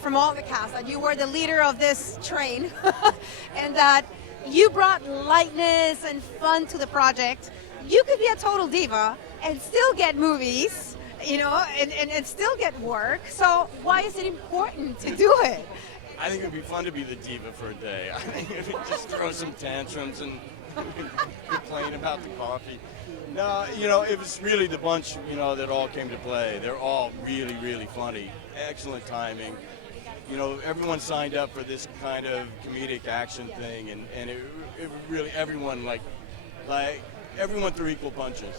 from all the cast that you were the leader of this train and that you brought lightness and fun to the project. You could be a total diva and still get movies, and still get work. So why is it important to do it? I think it would be fun to be the diva for a day. I think it would just throw some tantrums and complain about the coffee. No, it was really the bunch, that all came to play. They're all really, really funny. Excellent timing. Everyone signed up for this kind of comedic action thing, and it really, everyone, like everyone threw equal punches.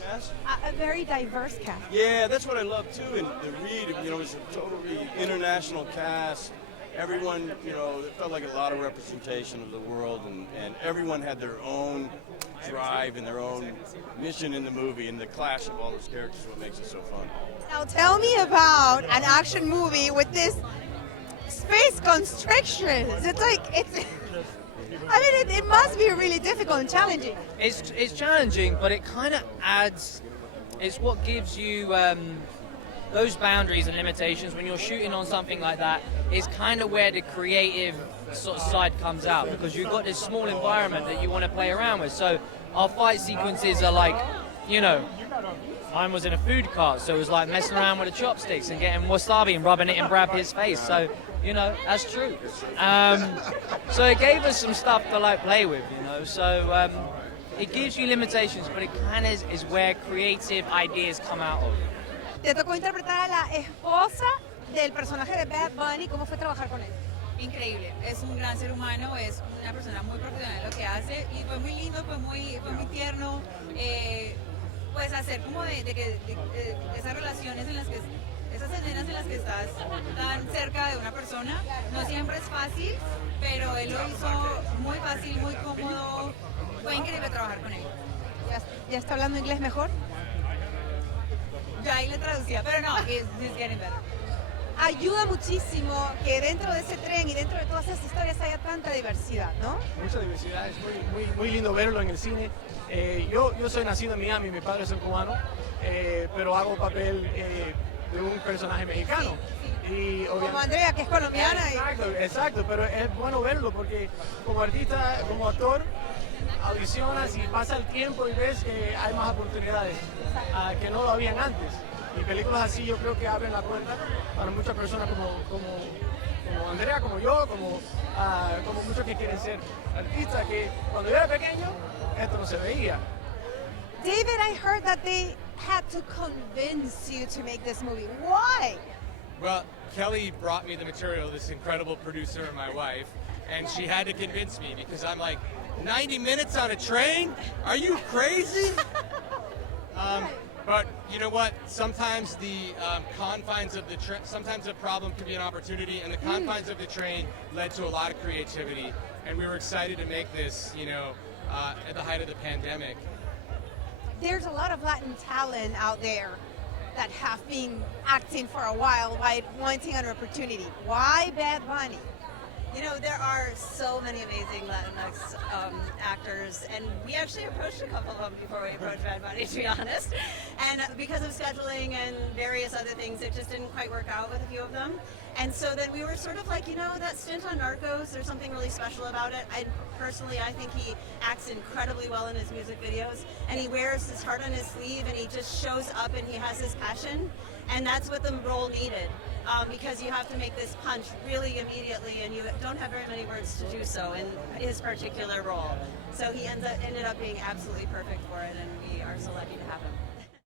A very diverse cast. Yeah, that's what I love too. And the read, it was a totally international cast. Everyone, it felt like a lot of representation of the world, and everyone had their own drive and their own mission in the movie, and the clash of all those characters is what makes it so fun. Now tell me about an action movie with this space constrictions. It must be really difficult and challenging. It's challenging, but it kind of adds, it's what gives you those boundaries and limitations. When you're shooting on something like that, is kind of where the creative sort of side comes out, because you've got this small environment that you want to play around with. So our fight sequences are like, mine was in a food cart, so it was like messing around with the chopsticks and getting wasabi and rubbing it in Brad Pitt's face. So, that's true. So it gave us some stuff to play with, So it gives you limitations, but it kind of is where creative ideas come out of. Te tocó interpretar a la esposa del personaje de Bad Bunny. ¿Cómo fue trabajar con él? Increíble, es un gran ser humano, es una persona muy profesional en lo que hace y fue muy lindo, fue muy tierno, pues hacer como de esas relaciones en las que, esas escenas en las que estás tan cerca de una persona, no siempre es fácil, pero él lo hizo muy fácil, muy cómodo, fue increíble trabajar con él. ¿Ya está hablando inglés mejor? Yo ahí le traducía, pero no, he's getting better. Ayuda muchísimo que dentro de ese tren y dentro de todas esas historias haya tanta diversidad, ¿no? Mucha diversidad, es muy lindo verlo en el cine. Yo soy nacido en Miami, mis padres son cubanos, pero hago papel de un personaje mexicano. Sí. Y como Andrea, que es colombiana. Exacto, pero es bueno verlo porque como artista, como actor, audicionas y pasa el tiempo y ves que hay más oportunidades que no lo habían antes. Y películas así yo creo que abren la puerta para muchas personas como Andrea, como yo, como muchos que quieren ser artistas, que cuando yo era pequeño esto no se veía. David, I heard that they had to convince you to make this movie. Why? Well, Kelly brought me the material, this incredible producer and my wife, and she had to convince me because I'm like, 90 minutes on a train? Are you crazy? But you know what? Sometimes the confines of the train, sometimes a problem can be an opportunity, and the confines of the train led to a lot of creativity. And we were excited to make this, at the height of the pandemic. There's a lot of Latin talent out there that have been acting for a while, wanting an opportunity. Why Bad Bunny? There are so many amazing Latinx actors, and we actually approached a couple of them before we approached Bad Bunny, to be honest. And because of scheduling and various other things, it just didn't quite work out with a few of them. And so then we were sort of like, that stint on Narcos, there's something really special about it. I think he acts incredibly well in his music videos, and he wears his heart on his sleeve, and he just shows up and he has his passion. And that's what the role needed. Because you have to make this punch really immediately, and you don't have very many words to do so in his particular role. So he ended up being absolutely perfect for it, and we are so lucky to have him.